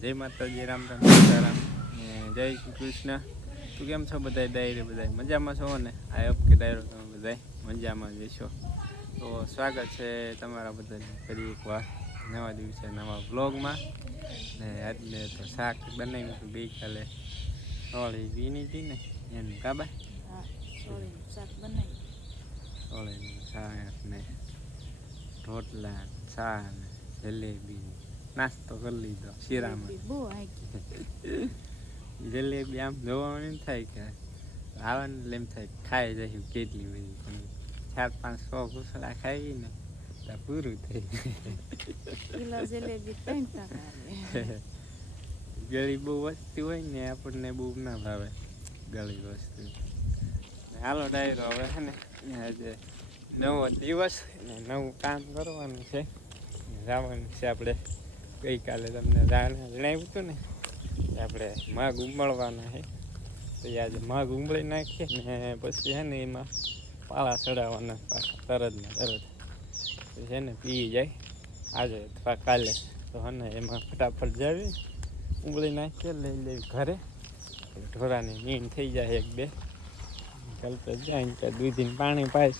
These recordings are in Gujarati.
જય માતાજી રામ રામ સીતારામ જય કૃષ્ણ. તું કેમ છો બધા ડાયરે બધા? મજામાં છો ને? આઈ હોપ કે ડાયરો તમે બધા મજામાં જશો તો સ્વાગત છે તમારા બધાને ફરી એકવાર નવા દિવસે નવા બ્લોગમાં ને આજને તો શાક બનાવ્યું હતું ગઈકાલે સોળી વીની હતી ને? એનું કાબા શાક બનાવી સોળીનું શાક ને રોટલા ચા ને જલેબી નાસ્તો કરી લીધો શીરામાં. જલેબી આમ જોવાનું એમ થાય કે આવવાનું એટલે એમ થાય ખાઈ જશું કેટલી બધી પણ ચાર પાંચ સો ઘૂસડા ખાઈ ને તો પૂરું થઈ ગળી બહુ વસ્તી હોય ને આપણને બહુ ના ભાવે ગળી વસ્તુ. હાલો ડાયરો હવે છે ને આજે નવો દિવસ ને નવું કામ કરવાનું છે. જવાનું છે આપણે. ગઈકાલે તમને જાણ જણાવ્યું હતું ને આપણે માગ ઉમળવાના છે. તો આજે માગ ઉમળી નાખીએ ને પછી છે ને એમાં પાળા ચડાવવાના તરત ને તરત. છે ને પી જાય. આજે અથવા કાલે તો હે ને એમાં ફટાફટ જાવી ઉંબળી નાખીએ, લઈ લેવી ઘરે. ઢોરાની નીંદ થઈ જાય એક બે. ચાલતો જાય ત્યાં દૂધીને પાણી પાય.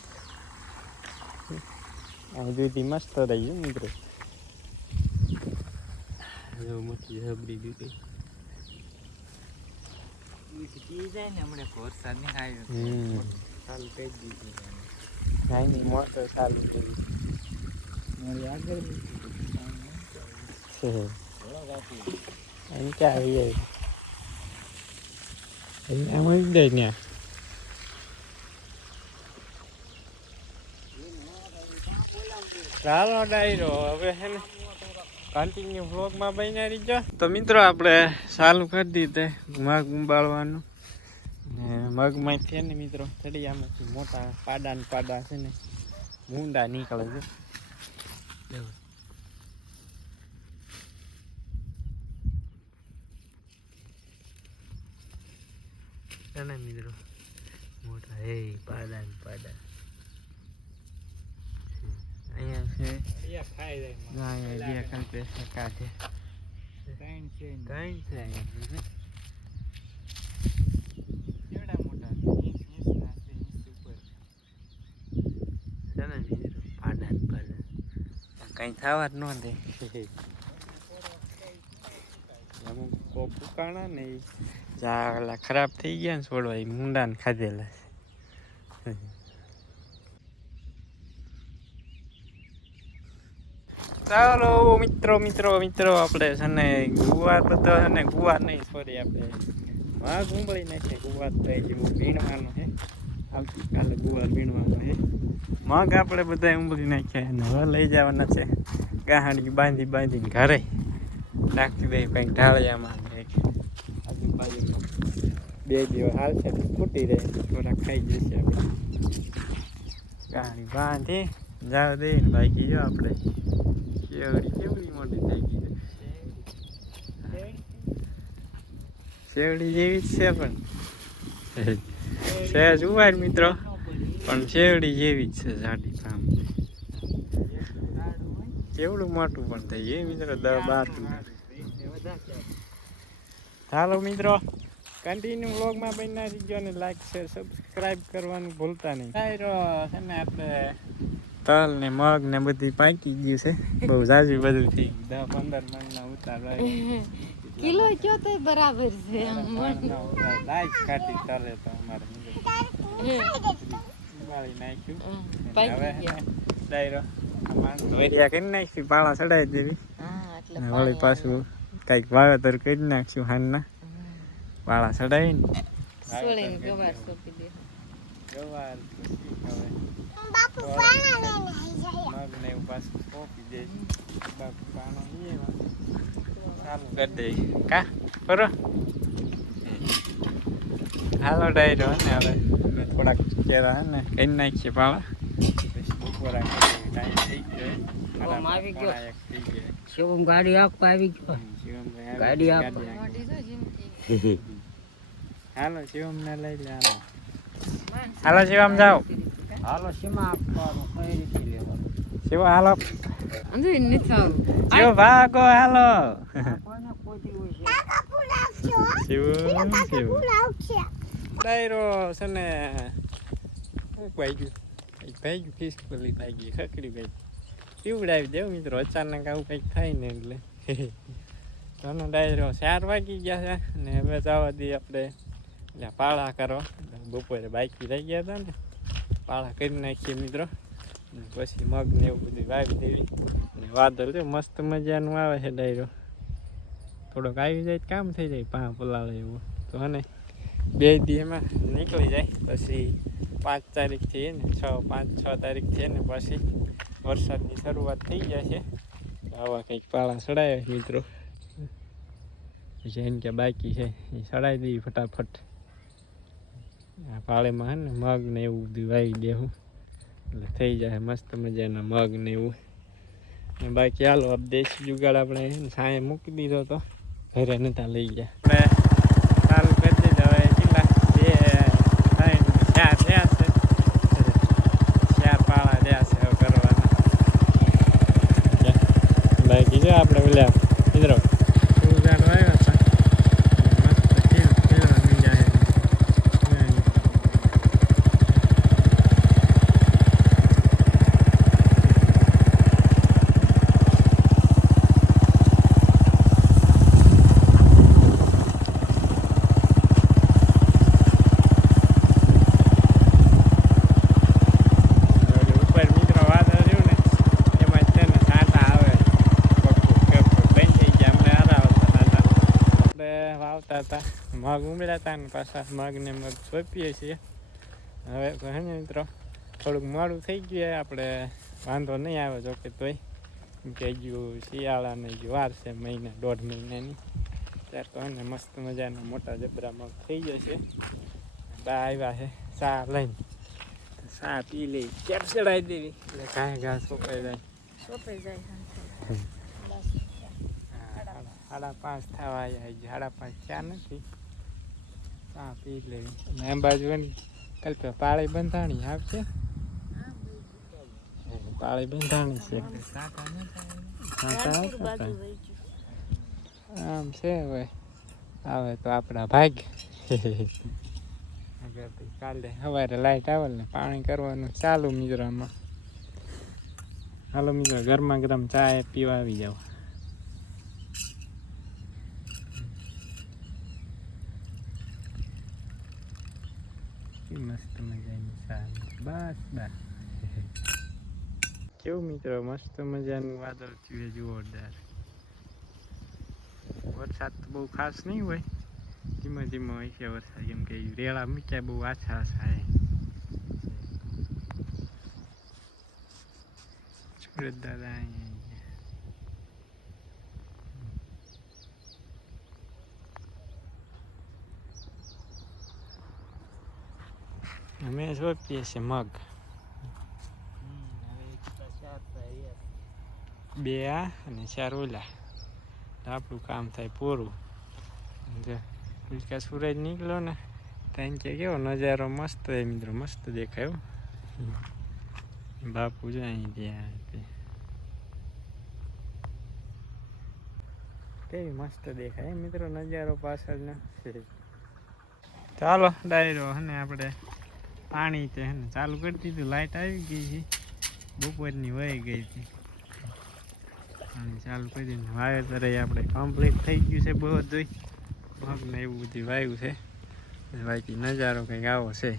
આ દૂધી મસ્ત રહી છે મિત્રો જો મોટી અહીં ક્યાં આવી જાય. ચાલો ડાયરો હવે હે ને કન્ટિન્યુ વ્લોગમાં બન્યા રહીજો. તો મિત્રો આપણે ચાલુ કરી દીધે મગ ઉંબાળવાનું. ને મગમાં છે ને મિત્રો થડિયામાંથી મોટા પાડા ને પાડા છે ને મૂંડા નીકળે છે. ને મિત્રો? મોટા હે પાડા ને પાડા અહીંયા છે બે કલ્પે કાઢે કઈ પાડા કઈ થવા જ ન દે. અમુક કોક ઉકાણા ને ખરાબ થઈ ગયા ને છોડવા મુંડા ને ખાધેલા છે ચાલો, મિત્રો મિત્રો મિત્રો, આપણે છે ને ગુવાર બધો છે ને ગુવાર નહીં સોરી આપણે વાઘ ઉંબળી નાખીએ ગુવાર તો જેવું વીણવાનું છે. આવતીકાલે ગુવાર વીણવાનું છે. મગ આપણે બધા ઉંબળી નાખ્યા અને હવે લઈ જવાના છે. ગાહડી બાંધી બાંધીને ઘરે નાખી દઈ કંઈક ઢાળિયામાં આજુબાજુમાં. બે દિવસ હાલશે ફૂટી રહે થોડા ખાઈ જશે આપણે. ગાહડી બાંધી જાવ દઈ ને બાકી જો આપણે. શેવડી કેવડી મોટી થઈ ગઈ શેવડી જેવી જ છે પણ. સહેજ ઉવાર મિત્રો. પણ શેવડી જેવી જ છે જાડી પામ કેવડું મોટું પણ થઈ ગયું મિત્રો દર બાર હાલો મિત્રો કન્ટિન્યુ વ્લોગમાં બન્યા ગયો ને લાઈક શેર સબસ્ક્રાઇબ કરવાનું ભૂલતા નહીં. છે ને આપણે તલ ને મગ ને બધી પાકી ગયું છે. બહુ ઝાઝી બધું થઈ ગયું. દસ પંદર મણના ઉતાર કિલો કયો તો બરાબર છે લાઈટ કાઢી તલે તો અમારે ઉબાળી નાખ્યું. ડાયરો વેરિયા કરી નાખી પાળા ચડાવી દેવી. વળી પાછું કંઈક વાવેતર કરી નાખ્યું હાલના પાળા ચડાવીને. સોળીને ગવાર સોંપી દે. ગવાર પછી હવે મગ ને એવું પાછું સોંપી દે. બાપુ પાણો લઈ આવ્યા. ચાલુ. કરી દઈ કા? બરો હાલો ડાયરો ને હવે. થોડાક કેરા હે ને કરી નાખીએ પાળા. પછી બપોરા કરી ટાઈમ થઈ ગયો આવી ગયો. પોણા શિવમ ગાડી આપવા આવી ગયો. આવે ગાડી છે, આપો. ગાડી મોટી તો જિંદગી હાલો શિવમને લઈ લે હાલો. હાલો શિવમ જાઓ. હાલો સીમા આપવાનું કઈ રીતે લેવાનું? શિવ હાલો. અંધુ નથી શિવ ભાગો હાલો. શિવ કોઈ શિવું. શિવું ડાયરો છે ને ભાઈ ગયું કંઈક ભાઈ ગયું ફિશ ખોલી થઈ ગઈ ખકડી ભાઈ. પીવડાવી દેવું મિત્રો અચાનક આવું કંઈક થાય ને એટલે. તનો ડાયરો ચાર વાગી ગયા છે ને હવે જવા દઈએ આપણે. એટલે પાળા કરો બપોરે બાકી રહી ગયા હતા ને, પાળા કરી નાખીએ મિત્રો. પછી મગ ને એવું બધું વાવી દેવી. ને વાદળ જો મસ્ત મજાનું આવે છે ડાયરો. થોડોક આવી જાય તો કામ થઈ જાય પા પલાળે એવું. તો અને બે દી એમાં નીકળી જાય. પછી પાંચ તારીખથી ને, છ, પાંચ, છ તારીખથી ને, પછી વરસાદની શરૂઆત થઈ જાય છે. આવા કંઈક પાળા ચડાવે મિત્રો. જેમ કે બાકી છે, એ ચડાવી દઈએ ફટાફટ. આ પાળેમાં હે ને મગ ને એવું બધું વાવી દેવું એટલે થઈ જાય, મસ્ત મજાના મગ ને એવું. ને બાકી હાલો દેશી જુગાડ આપણે સાંજે મૂકી દીધો તો. ઘરે નતા લઈ ગયા આપણે ચાલુ કરી દીધા હવે કેટલા બે ત્રણ ચાર રહ્યા છે ચાર પાળા રહ્યા છે હવે કરવાના બાકી જો આપણે ઓલા મિત્રો ફૂલઝાડ વાવ્યા હતા મસ્ત ખીલ ખીલવા મીંડ્યા છે ઓલી ઉપર મિત્રો વાદળ રહ્યું ને એમાં છે ને સાંટા આવે બંધ થઈ ગયા અમને હારા આવતા સાંટા આપણે હતા મગ ઉમળ્યા હતા ને પાછા મગને મગ સોંપીએ છીએ. હવે હે ને મિત્રો થોડુંક મોડું થઈ ગયું આપણે વાંધો નહીં આવે જો કે તોય. કહી ગયું શિયાળાની હજુ વાર છે મહિના દોઢ મહિનાની. ત્યારે તો એને મસ્ત મજાના મોટા જબરા મગ થઈ જશે બા આવ્યા છે ચા લઈને. ચા પી લઈ કેપ ચડાવી દેવી? એટલે કાંઈ ઘાસ સોંપાઈ જાય. હા, સાડા પાંચ થવા આવ્યા ઝાડા સાડા પાંચ થયા નથી. ચા પી લેવી અને એમ બાજુ કલ્પે પાળી બંધાણી આવશે. પાળી બંધાણી છે. આમ છે હવે. આવે તો આપણા ભાગ. કાલે સવારે લાઈટ આવે ને પાણી કરવાનું ચાલુ મિજરામાં. હાલો મિત્રો ગરમા ગરમ ચા પીવા આવી જાવ કેવી મસ્ત મજાની ચા બસ કેવું મિત્રો મસ્ત મજાનું વાદળ થયું જોરદાર વરસાદ તો બહુ ખાસ નહીં હોય ધીમે ધીમે હોય છે વરસાદ કેમ કે રેળા મૂક્યા બહુ આછા આછા સુરત આવી ગયા. પીએ છીએ મગ બે આ અને ચાર ઓલા આપણું કામ થાય પૂરું જો ઉલ્કા સૂરજ નીકળ્યો ને ત્યાં કે કેવો નજારો મસ્ત એ મિત્રો મસ્ત દેખાયો બાપુ જો અહીં ત્યાં કેવી મસ્ત દેખાય મિત્રો નજારો પાછળનો ચાલો ડાયરો અને આપણે પાણી તો હે ચાલુ કરી દીધું, લાઈટ આવી ગઈ છે. બપોરની વહી ગઈ હતી પાણી ચાલુ કરી દીધું. વાવેતર આપણે કમ્પ્લીટ થઈ ગયું છે બહુ જોઈ ને એવું બધું વાવ્યું છે. બાકી નજારો કંઈક આવો છે.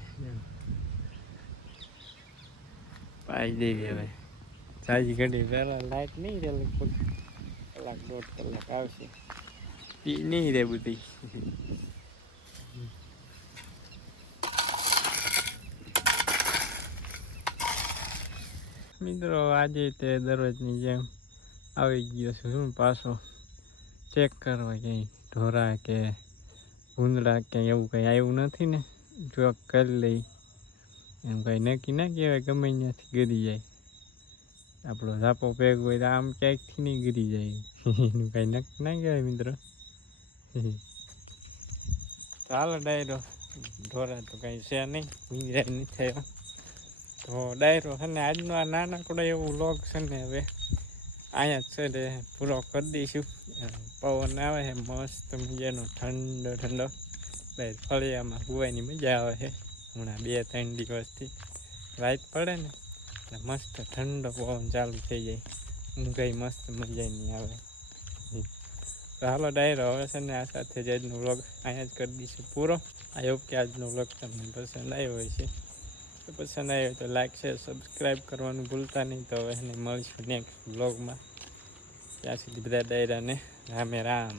પાઈ દેવી હવે. સાજી ઘડી પહેલાં લાઇટ નહીં રહે લગભગ. કલાક દોઢ કલાક આવશે. પી નહીં રહે બધી. મિત્રો, આજે તે દરરોજની જેમ આવી ગયો છું શું પાછો. ચેક કરવા ક્યાંય ઢોરા કે ભૂંદડા કે એવું કંઈ આવ્યું નથી ને જો કરી લઈ. એમ કંઈ નક્કી ના કહેવાય, ગમે ત્યાંથી ગરી જાય. આપણો ઝાપો પેગ હોય તો આમ ક્યાંકથી નહીં ગરી જાય. એનું કાંઈ નક્કી ના કહેવાય મિત્રો. ચાલો ડાયરો, ઢોરા તો કાંઈ છે નહીં ભૂંજરા નથી થયો તો ડાયરો છે ને આજનો આ નાનકડો એવો લોગ છે ને હવે અહીંયા જ છે તે પૂરો કરી દઈશું. પવન આવે છે, મસ્ત મજાનો, ઠંડો ઠંડો. ફળિયામાં ગુવાની મજા આવે છે. હમણાં બે, ત્રણ દિવસથી રાત પડે ને, એટલે મસ્ત ઠંડો પવન ચાલુ થઈ જાય. ઊંઘાઈ મસ્ત મજાની આવે. તો હાલો ડાયરો હવે છે ને આ સાથે જ આજનો વ્લોગ અહીંયા જ કરી દઈશું પૂરો. આઈ હોપ કે આજનો વ્લોગ તમને પસંદ આવ્યો હોય છે તો પસંદ આવ્યો તો લાઈક શેર સબસ્ક્રાઈબ કરવાનું ભૂલતા નહીં તો હવે એને મળીશું નેક્સ્ટ બ્લોગમાં ત્યાં સુધી બધા ડાયરાને રામે રામ.